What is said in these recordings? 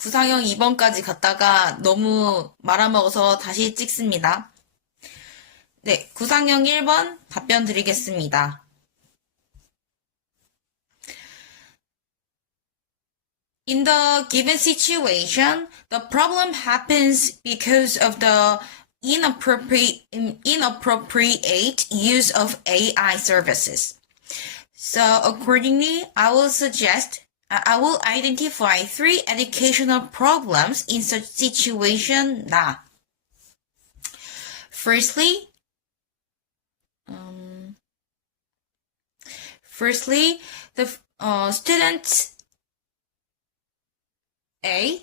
구상형 2번까지 갔다가 너무 말아먹어서 다시 찍습니다. 네, 구상형 1번 답변 드리겠습니다. In the given situation, the problem happens because of the inappropriate use of AI services. So accordingly, I will identify three educational problems in such situation now. Firstly, the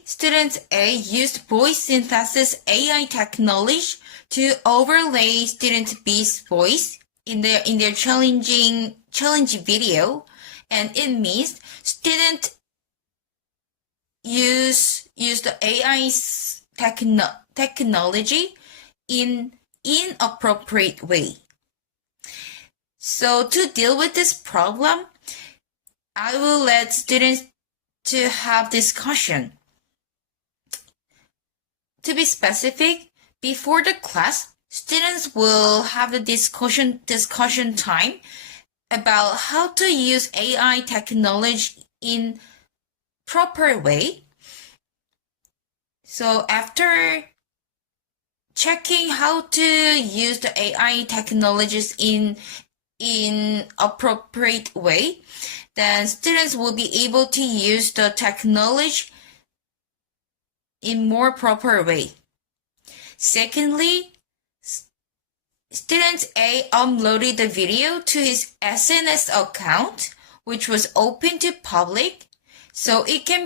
student A used voice synthesis AI technology to overlay student B's voice in their challenge video, and it means student use the AI's technology in inappropriate way. So to deal with this problem, I will let students to have discussion. To be specific, before the class, students will have the discussion time about how to use AI technology in proper way. So after checking how to use the AI technologies in appropriate way, then students will be able to use the technology in more proper way. Secondly, student A uploaded the video to his SNS account, which was open to public, so it can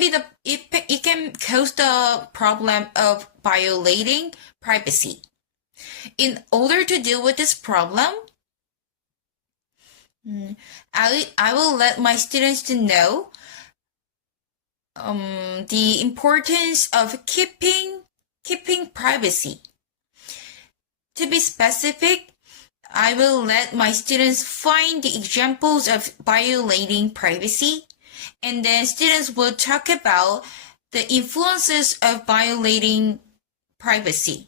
cause the problem of violating privacy. In order to deal with this problem, I will let my students to know the importance of keeping privacy. To be specific, I will let my students find the examples of violating privacy, and then students will talk about the influences of violating privacy.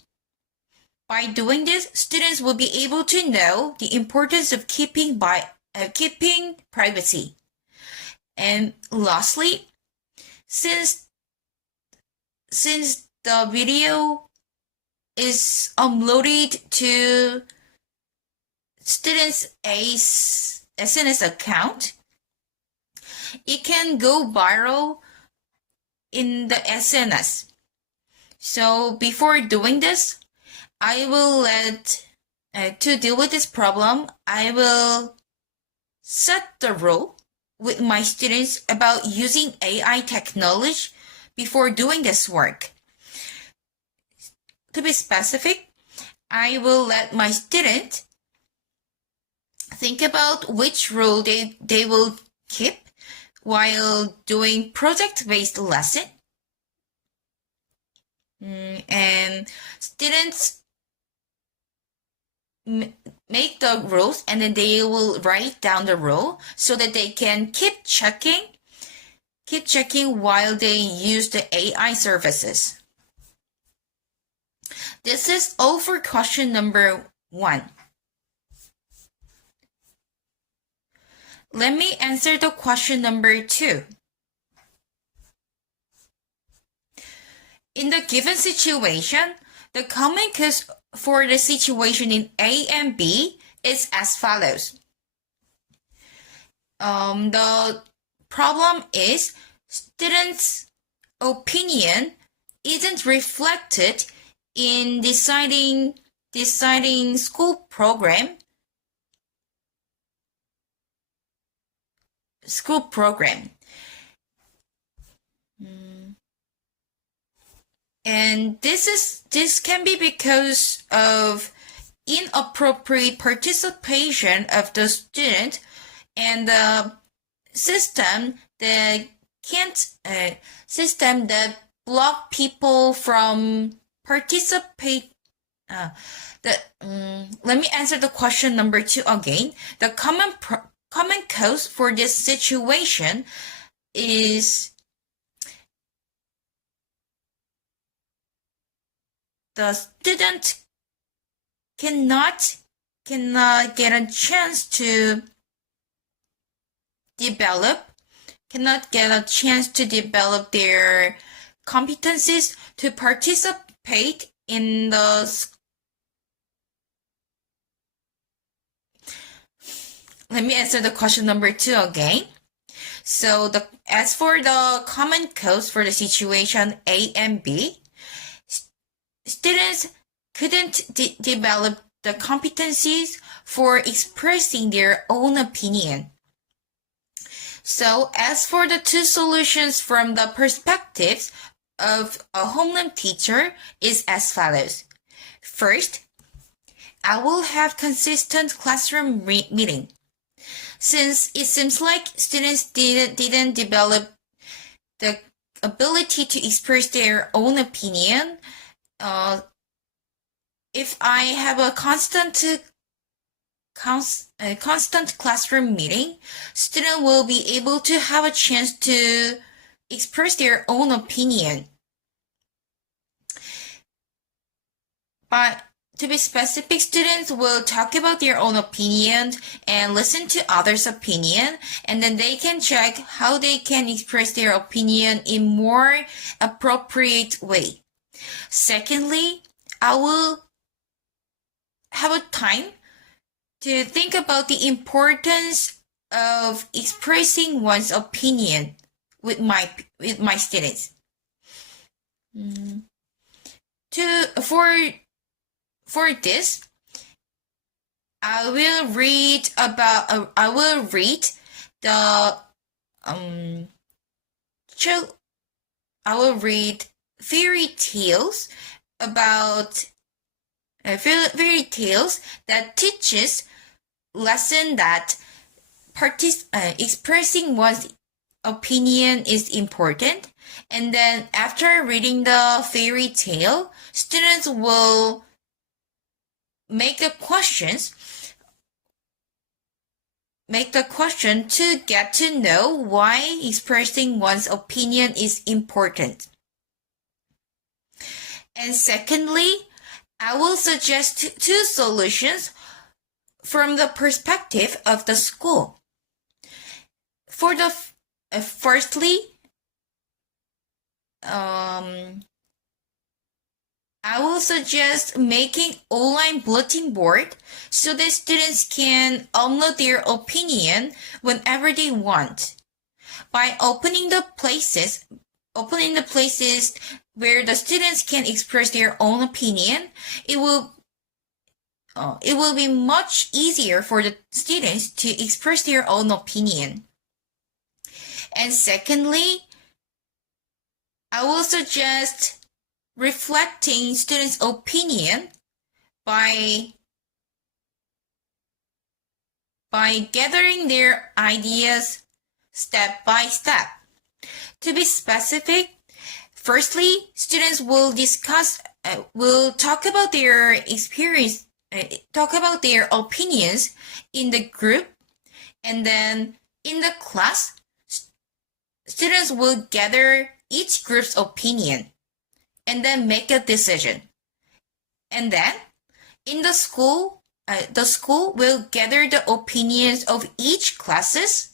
By doing this, students will be able to know the importance of keeping privacy. And lastly, since the video is uploaded to students A's SNS account, it can go viral in the SNS. So before doing this, I will to deal with this problem, I will set the rule with my students about using AI technology before doing this work. To be specific, I will let my student think about which rule they will keep while doing project-based lesson. And students make the rules, and then they will write down the rule so that they can keep checking while they use the AI services. This is all for question number 1. Let me answer the question number 2. In the given situation, the common cause for the situation in A and B is as follows. The problem is students' opinion isn't reflected in deciding school program. And this can be because of inappropriate participation of the student and the system that block people from participate. Let me answer the question number 2 again. The common cause for this situation is the student cannot get a chance to develop their competencies to participate in the. Let me answer the question number 2 again. So as for the common cause for the situation A and B, students couldn't develop the competencies for expressing their own opinion. So as for the 2 solutions from the perspectives of a homeroom teacher is as follows. First, I will have consistent classroom meeting. Since it seems like students didn't develop the ability to express their own opinion, if I have a constant classroom meeting, students will be able to have a chance to express their own opinion. But to be specific, students will talk about their own opinion and listen to others' opinion, and then they can check how they can express their opinion in more appropriate way. Secondly, I will have a time to think about the importance of expressing one's opinion with my students. For this, I will read fairy tales about fairy tales that teaches lesson that expressing one's opinion is important. And then after reading the fairy tale, students will make the question to get to know why expressing one's opinion is important. And secondly, I will suggest 2 solutions from the perspective of the school. For the firstly, I will suggest making online bulletin board so that students can upload their opinion whenever they want. By opening the places where the students can express their own opinion, it will be much easier for the students to express their own opinion. And secondly, I will suggest reflecting students' opinion by gathering their ideas step by step. To be specific, firstly, students will talk about their experience, talk about their opinions in the group, and then in the class, students will gather each group's opinion and then make a decision. And then in the school will gather the opinions of each classes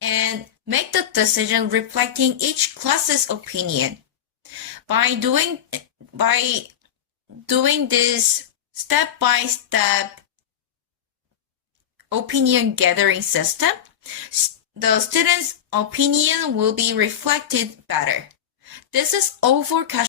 and make the decision reflecting each class's opinion. By doing this step-by-step opinion gathering system, the students' opinion will be reflected better. This is all for